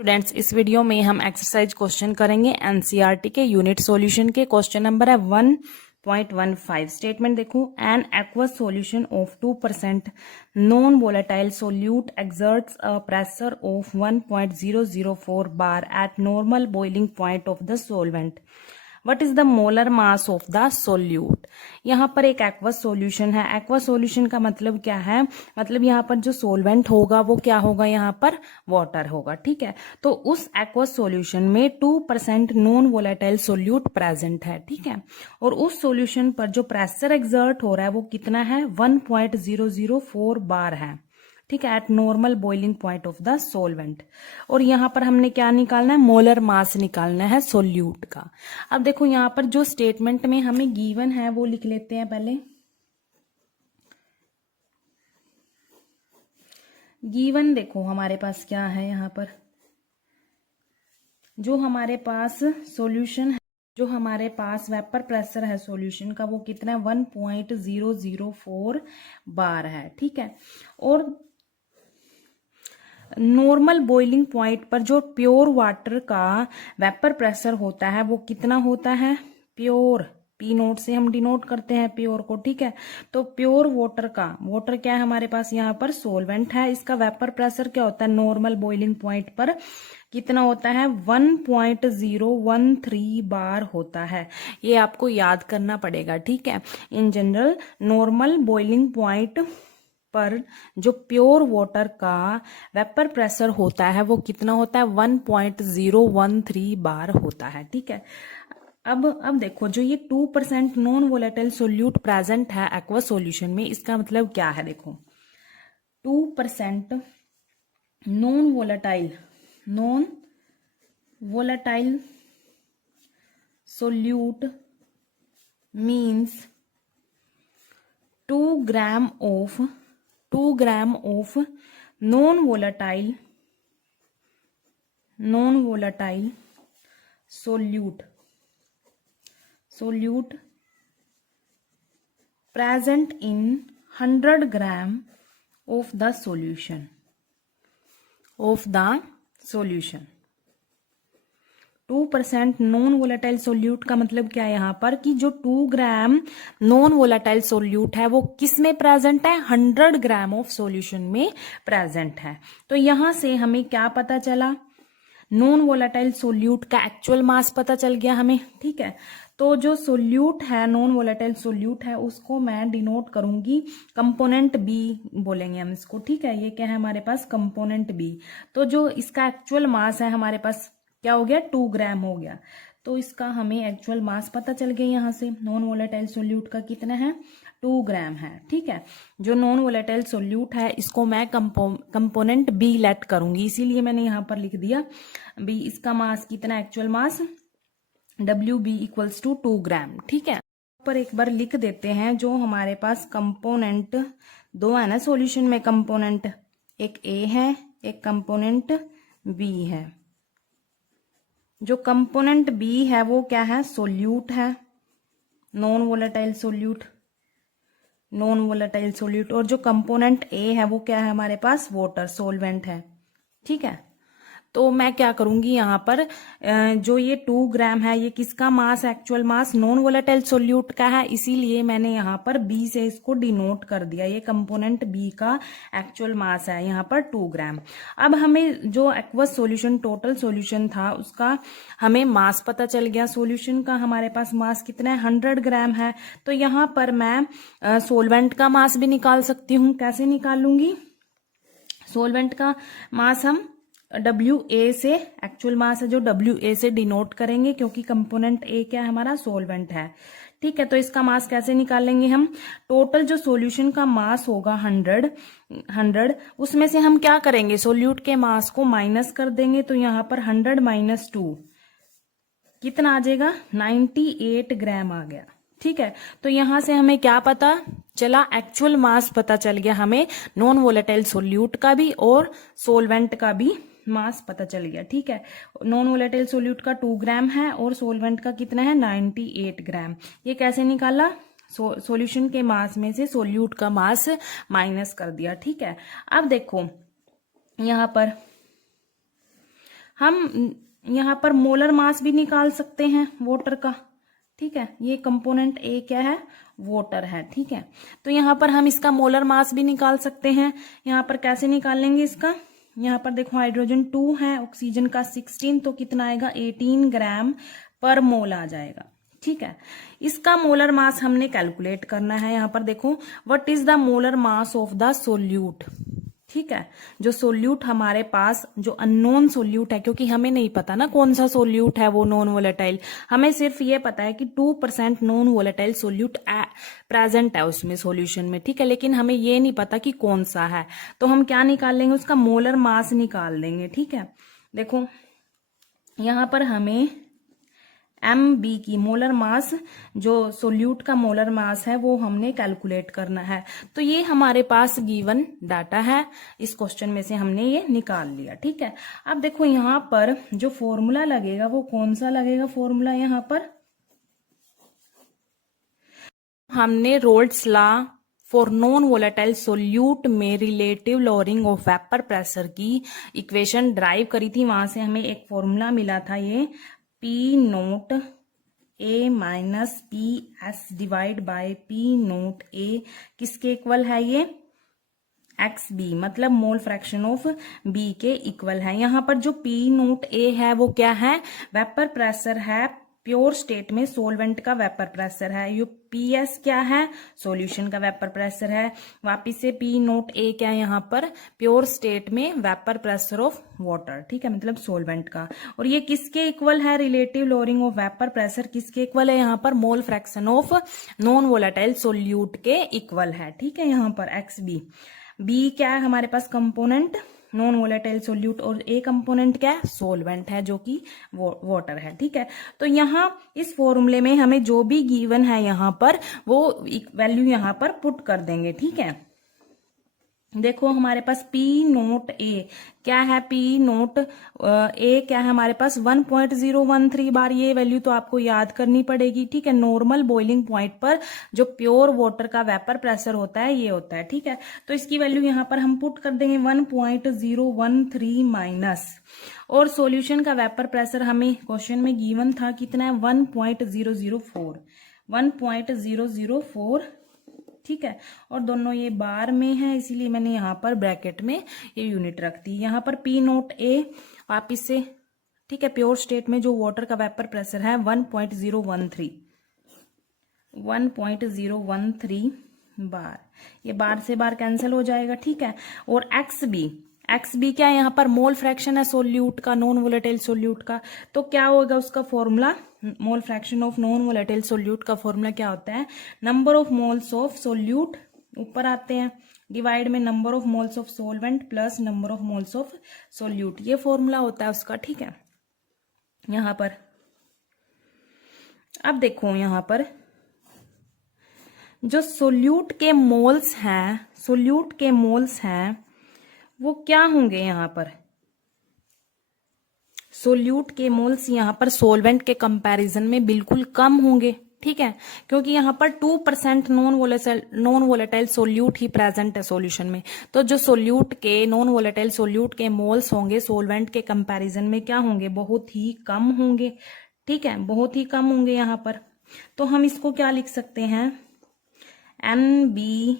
Students, इस video में हम एक्सरसाइज क्वेश्चन करेंगे एनसीईआरटी के यूनिट सॉल्यूशन के। क्वेश्चन नंबर है 1.15। स्टेटमेंट देखो, an aqueous solution of 2% non volatile solute exerts a pressure of 1.004 bar eight normal boiling point of the solvent. What is the molar mass of the solute. यहाँ पर एक aqueous solution है। Aqueous solution का मतलब क्या है? मतलब यहाँ पर जो सोलवेंट होगा वो क्या होगा? यहाँ पर वाटर होगा। ठीक है, तो उस एक्वस सॉल्यूशन में 2% नॉन वोलेटाइल सोल्यूट प्रेजेंट है। ठीक है, और उस सॉल्यूशन पर जो प्रेशर एक्सर्ट हो रहा है वो कितना है? 1.004 बार है। ठीक है, eight normal boiling point of the solvent. और यहां पर हमने क्या निकालना है? मोलर मास निकालना है सोल्यूट का। अब देखो यहां पर जो स्टेटमेंट में हमें गिवन है वो लिख लेते हैं पहले। गिवन देखो हमारे पास क्या है यहाँ पर, जो हमारे पास सॉल्यूशन है, जो हमारे पास वेपर प्रेशर है सॉल्यूशन का वो कितना है? 1.004 बार है। ठीक है, और नॉर्मल बॉइलिंग पॉइंट पर जो प्योर वाटर का वेपर प्रेशर होता है वो कितना होता है? प्योर, पी नोट से हम डिनोट करते हैं प्योर को। ठीक है, तो प्योर वाटर का, वाटर क्या है हमारे पास? यहाँ पर सोलवेंट है, इसका वेपर प्रेशर क्या होता है नॉर्मल बॉइलिंग पॉइंट पर? कितना होता है? 1.013 बार होता है। ये आपको याद करना पड़ेगा। ठीक है, in general normal boiling point पर जो प्योर वाटर का वेपर प्रेशर होता है वो कितना होता है? 1.013 बार होता है। ठीक है, अब देखो जो ये 2% नॉन वोलेटाइल सोल्यूट प्रेजेंट है एक्वा सॉल्यूशन में, इसका मतलब क्या है? देखो 2% non volatile solute means 2 gram of non volatile solute present in 100 gram of the solution 2% non volatile solute का मतलब क्या है यहाँ पर? कि जो 2 ग्राम नॉन वोलेटाइल सोल्यूट है वो किस में प्रेजेंट है? 100 ग्राम ऑफ सॉल्यूशन में प्रेजेंट है। तो यहां से हमें क्या पता चला? नॉन वोलेटाइल सोल्यूट का एक्चुअल मास पता चल गया हमें। ठीक है, तो जो सोल्यूट है, नॉन वोलेटाइल सोल्यूट है, उसको मैं डिनोट करूंगी कंपोनेंट बी बोलेंगे हम इसको। ठीक है, ये क्या है हमारे पास? Component B. तो जो इसका एक्चुअल मास है हमारे पास क्या हो गया? 2 ग्राम हो गया। तो इसका हमें एक्चुअल मास पता चल गया यहाँ से। नॉन वोलेटाइल सोल्यूट का कितना है? 2 ग्राम है। ठीक है, जो नॉन वोलेटाइल सोल्यूट है इसको मैं कंपोनेंट बी लेट करूंगी, इसीलिए मैंने यहाँ पर लिख दिया बी। इसका मास कितना? Actual mass WB equals to 2 gram. ठीक है, पर एक बार लिख देते हैं जो हमारे पास कंपोनेंट दो है ना सॉल्यूशन में, कंपोनेंट एक ए है, एक कंपोनेंट बी है। जो कंपोनेंट बी है वो क्या है? सोल्यूट है, नॉन वोलेटाइल सोल्यूट। और जो कंपोनेंट ए है वो क्या है हमारे पास? वाटर, सोलवेंट है। ठीक है, तो मैं क्या करूंगी यहाँ पर, जो ये 2 ग्राम है ये किसका mass? Actual mass non volatile solute का है, इसीलिए मैंने यहाँ पर बी से इसको डिनोट कर दिया। ये कंपोनेंट बी का एक्चुअल मास है यहाँ पर 2 ग्राम। अब हमें जो एक्वस सॉल्यूशन, टोटल सॉल्यूशन था उसका हमें मास पता चल गया। सॉल्यूशन का हमारे पास मास कितना है? 100 ग्राम है। तो यहाँ पर मैं सोलवेंट का मास भी निकाल सकती हूँ। कैसे निकालूंगी? सोलवेंट का मास हम WA से, एक्चुअल मास है जो WA से डिनोट करेंगे, क्योंकि कंपोनेंट A क्या है हमारा? सोलवेंट है। ठीक है, तो इसका मास कैसे निकालेंगे हम? टोटल जो सॉल्यूशन का मास होगा 100, उसमें से हम क्या करेंगे? सोल्यूट के मास को माइनस कर देंगे। तो यहाँ पर 100 माइनस 2 कितना आ जाएगा? 98 ग्राम आ गया। ठीक है, तो यहां से हमें क्या पता चला? एक्चुअल मास पता चल गया हमें नॉन वोलेटाइल सोल्यूट का भी और सोलवेंट का भी मास पता चल गया। ठीक है, नॉन वोलेटाइल सोल्यूट का 2 ग्राम है और सोलवेंट का कितना है? 98 ग्राम। ये कैसे निकाला? सॉल्यूशन के मास में से सोल्यूट का मास माइनस कर दिया। ठीक है, अब देखो यहाँ पर हम यहाँ पर मोलर मास भी निकाल सकते हैं वाटर का, ठीक है। ये कंपोनेंट ए क्या है, वाटर है, ठीक है। तो यहाँ पर हम इसका मोलर मास भी निकाल सकते हैं। यहाँ पर कैसे निकालेंगे इसका, यहाँ पर देखो हाइड्रोजन 2 है, ऑक्सीजन का 16, तो कितना आएगा 18 ग्राम पर मोल आ जाएगा, ठीक है। इसका मोलर मास हमने कैलकुलेट करना है। यहाँ पर देखो what is the molar mass of the solute, ठीक है। जो सोल्यूट हमारे पास, जो अननोन सोल्यूट है, क्योंकि हमें नहीं पता ना कौन सा सोल्यूट है वो नॉन वोलेटाइल, हमें सिर्फ ये पता है कि 2% नॉन वोलेटाइल सोल्यूट प्रेजेंट है उसमें सॉल्यूशन में, ठीक है। लेकिन हमें ये नहीं पता कि कौन सा है, तो हम क्या निकाल लेंगे, उसका मोलर मास निकाल देंगे, ठीक है। देखो यहां पर हमें MB की मोलर मास, जो सोल्यूट का मोलर मास है वो हमने कैलकुलेट करना है। तो ये हमारे पास गिवन डाटा है, इस क्वेश्चन में से हमने ये निकाल लिया, ठीक है। अब देखो यहाँ पर जो फॉर्मूला लगेगा वो कौन सा लगेगा फॉर्मूला, यहाँ पर हमने Raoult's law for non volatile solute में relative lowering of vapour pressure की इक्वेशन ड्राइव करी थी, वहां से हमें एक फॉर्मूला मिला था, ये P note A minus P S divide by P note A किसके इक्वल है, ये XB, मतलब मोल फ्रैक्शन ऑफ B के इक्वल है। यहाँ पर जो P नोट A है वो क्या है, वेपर प्रेशर है, प्योर स्टेट में सोलवेंट का वेपर प्रेशर है। ये PS क्या है, सॉल्यूशन का वेपर प्रेशर है। वापिस से P नोट A क्या है, यहाँ पर प्योर स्टेट में वेपर प्रेशर ऑफ वाटर, ठीक है, मतलब सोलवेंट का। और ये किसके इक्वल है, relative lowering of vapour pressure किसके इक्वल है, यहाँ पर mole fraction of non volatile solute के इक्वल है, ठीक है। यहाँ पर XB, B क्या है हमारे पास कंपोनेंट, नॉन वोलेटाइल सोल्यूट, और A कंपोनेंट क्या है, सोलवेंट है, जो कि वाटर है, ठीक है। तो यहाँ इस फॉर्मूले में हमें जो भी गिवन है यहाँ पर वो वैल्यू यहाँ पर पुट कर देंगे, ठीक है। देखो हमारे पास P नोट A क्या है, P नोट A क्या है हमारे पास 1.013 बार, ये वैल्यू तो आपको याद करनी पड़ेगी, ठीक है। नॉर्मल बॉइलिंग पॉइंट पर जो प्योर वाटर का वेपर प्रेशर होता है ये होता है, ठीक है। तो इसकी वैल्यू यहाँ पर हम पुट कर देंगे 1.013 माइनस, और सॉल्यूशन का वेपर प्रेशर हमें क्वेश्चन में गिवन था कितना है, 1.004, ठीक है। और दोनों ये बार में है, इसीलिए मैंने यहाँ पर ब्रैकेट में ये यूनिट रख दी। यहाँ पर P नोट A वापिस से, ठीक है, प्योर स्टेट में जो वाटर का वेपर प्रेशर है 1.013 बार, ये बार से बार कैंसिल हो जाएगा, ठीक है। और XB क्या है, यहाँ पर मोल फ्रैक्शन है सोल्यूट का, नॉन वोलेटाइल सोल्यूट का, तो क्या होगा उसका formula, mole fraction of non volatile solute का फॉर्मूला क्या होता है, number of moles of solute ऊपर आते हैं, डिवाइड में number of moles of solvent plus number of moles of solute, ये फॉर्मूला होता है उसका, ठीक है। यहाँ पर अब देखो यहाँ पर जो सोल्यूट के मोल्स हैं वो क्या होंगे, यहाँ पर सोल्यूट के मोल्स यहाँ पर सोलवेंट के कंपैरिजन में बिल्कुल कम होंगे, ठीक है, क्योंकि यहाँ पर 2% नॉन वोलेटाइल सोल्यूट ही प्रेजेंट है सॉल्यूशन में। तो जो सोल्यूट के, नॉन वोलेटाइल सोल्यूट के मोल्स होंगे सोलवेंट के कंपैरिजन में क्या होंगे, बहुत ही कम होंगे, ठीक है, बहुत ही कम होंगे यहाँ पर। तो हम इसको क्या लिख सकते हैं, NB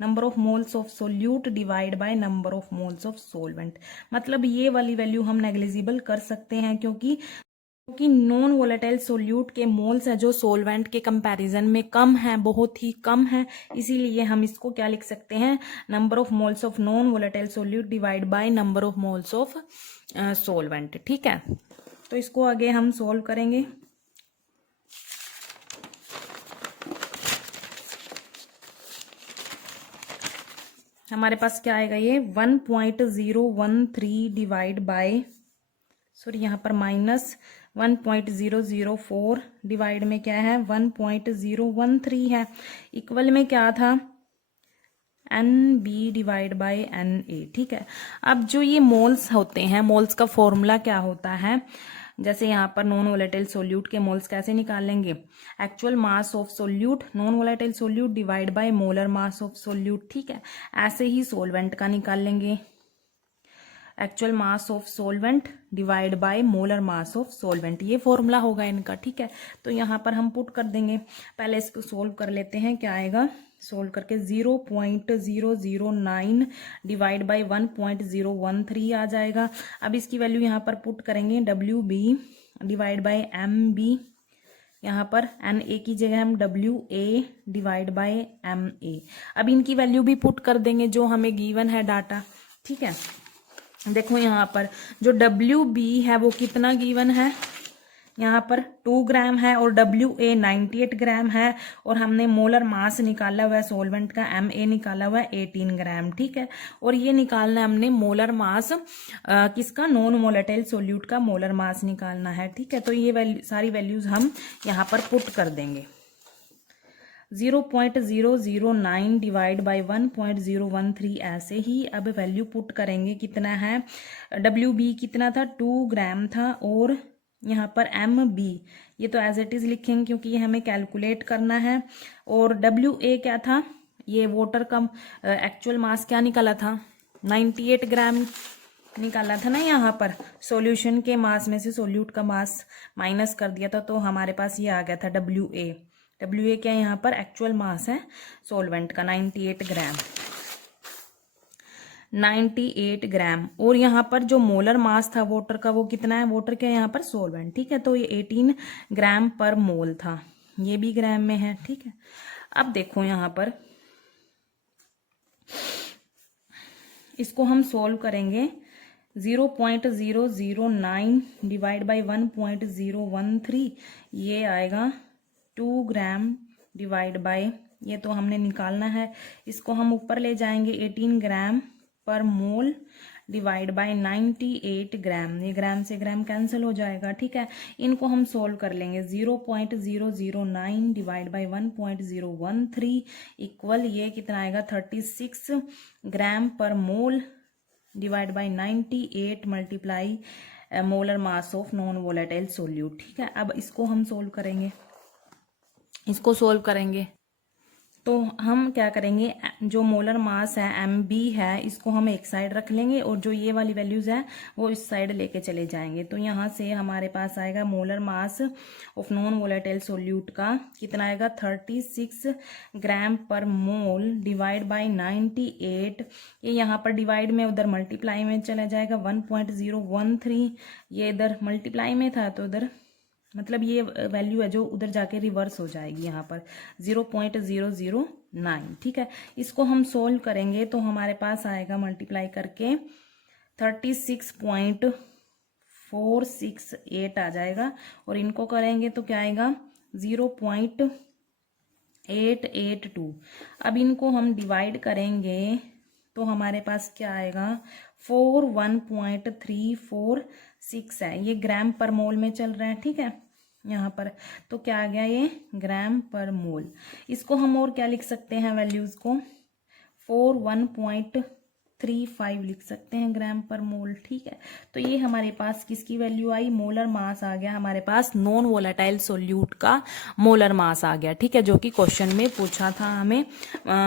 number of moles of solute divide by number of moles of solvent, मतलब ये वाली वैल्यू हम नेग्लिजिबल कर सकते हैं, क्योंकि नॉन वोलेटाइल सोल्यूट के मोल्स है जो सोलवेंट के कंपैरिजन में कम है, बहुत ही कम है, इसीलिए हम इसको क्या लिख सकते हैं, number of moles of non volatile solute divide by number of moles of solvent, ठीक है। तो इसको आगे हम सोल्व करेंगे। हमारे पास क्या आएगा, ये 1.013 डिवाइड बाय, सॉरी यहाँ पर माइनस 1.004 डिवाइड में क्या है 1.013 है, इक्वल में क्या था NB डिवाइड बाय NA, ठीक है। अब जो ये मोल्स होते हैं, मोल्स का फॉर्मूला क्या होता है, जैसे यहाँ पर नॉन वोलेटाइल सोल्यूट के मोल्स कैसे निकालेंगे, actual mass of solute non volatile solute divide by molar mass of solute, ठीक है। ऐसे ही सोलवेंट का निकाल लेंगे, actual mass of solvent divide by molar mass of solvent, ये फॉर्मूला होगा इनका। ठीक है, तो यहाँ पर हम पुट कर देंगे। पहले इसको सोल्व कर लेते हैं, क्या आएगा सोल्व करके 0.009 डिवाइड बाय 1.013 आ जाएगा। अब इसकी वैल्यू यहाँ पर पुट करेंगे, WB डिवाइड बाय MB, यहाँ पर NA की जगह हम WA डिवाइड बाय MA। अब इनकी वैल्यू भी पुट कर देंगे जो हमें गिवन है डाटा। ठीक है, देखो यहाँ पर जो WB है वो कितना गिवन है, यहाँ पर 2 ग्राम है, और WA 98 ग्राम है, और हमने मोलर मास निकाला हुआ है सोलवेंट का, MA निकाला हुआ है 18 ग्राम। ठीक है, और ये निकालना है हमने मोलर मास किसका, नॉन वोलेटाइल सोल्यूट का मोलर मास निकालना है। ठीक है, तो ये सारी वैल्यूज हम यहाँ पर पुट कर देंगे। 0.009 डिवाइड बाय 1.013 ऐसे ही अब वैल्यू पुट करेंगे। कितना है, WB कितना था, 2 ग्राम था, और यहाँ पर MB ये तो एज इट इज लिखेंगे क्योंकि ये हमें कैलकुलेट करना है। और WA क्या था, ये वाटर का एक्चुअल मास क्या निकाला था, 98 ग्राम निकाला था ना। यहाँ पर सॉल्यूशन के मास में से सोल्यूट का मास माइनस कर दिया था, तो हमारे पास ये आ गया था WA क्या यहाँ पर एक्चुअल मास है सोलवेंट का, 98 ग्राम। और यहाँ पर जो मोलर मास था वाटर का वो कितना है, वाटर क्या यहाँ पर सोलवेंट। ठीक है, तो ये 18 ग्राम पर मोल था, ये भी ग्राम में है। ठीक है, अब देखो यहाँ पर इसको हम सोल्व करेंगे। 0.009 डिवाइड बाई 1.013 ये आएगा 2 ग्राम डिवाइड बाय, ये तो हमने निकालना है, इसको हम ऊपर ले जाएंगे 18 ग्राम पर मोल डिवाइड बाय 98 ग्राम, ये ग्राम से ग्राम कैंसिल हो जाएगा। ठीक है, इनको हम सोल्व कर लेंगे। 0.009 डिवाइड बाय 1.013 इक्वल ये कितना आएगा 36 ग्राम पर मोल divide by 98 multiply molar mass of non volatile solute. ठीक है, अब इसको हम सोल्व करेंगे, इसको सोल्व करेंगे तो हम क्या करेंगे, जो मोलर मास है MB है इसको हम एक साइड रख लेंगे, और जो ये वाली वैल्यूज है वो इस साइड लेके चले जाएंगे। तो यहाँ से हमारे पास आएगा molar mass of non volatile solute का कितना आएगा 36 ग्राम पर मोल डिवाइड बाय 98, ये यहाँ पर डिवाइड में उधर मल्टीप्लाई में चला जाएगा 1.013, ये इधर मल्टीप्लाई में था तो उधर मतलब ये वैल्यू है जो उधर जाके रिवर्स हो जाएगी यहाँ पर 0.009। ठीक है, इसको हम सोल्व करेंगे तो हमारे पास आएगा मल्टीप्लाई करके 36.468 आ जाएगा, और इनको करेंगे तो क्या आएगा 0.882। अब इनको हम डिवाइड करेंगे तो हमारे पास क्या आएगा 41.346 है, ये ग्राम पर मोल में चल रहा है। ठीक है, यहाँ पर तो क्या आ गया ये ग्राम पर मोल। इसको हम और क्या लिख सकते हैं वैल्यूज को 41.35 लिख सकते हैं ग्राम पर मोल। ठीक है, तो ये हमारे पास किसकी वैल्यू आई, मोलर मास आ गया हमारे पास, नॉन वोलेटाइल सोल्यूट का मोलर मास आ गया। ठीक है, जो कि क्वेश्चन में पूछा था हमें,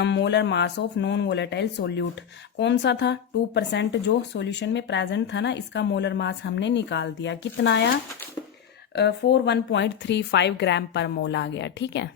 molar mass of non volatile solute कौन सा था, 2% जो सॉल्यूशन में प्रेजेंट था ना, इसका मोलर मास हमने निकाल दिया। कितना आया 41.35 ग्राम पर मोल आ गया। ठीक है।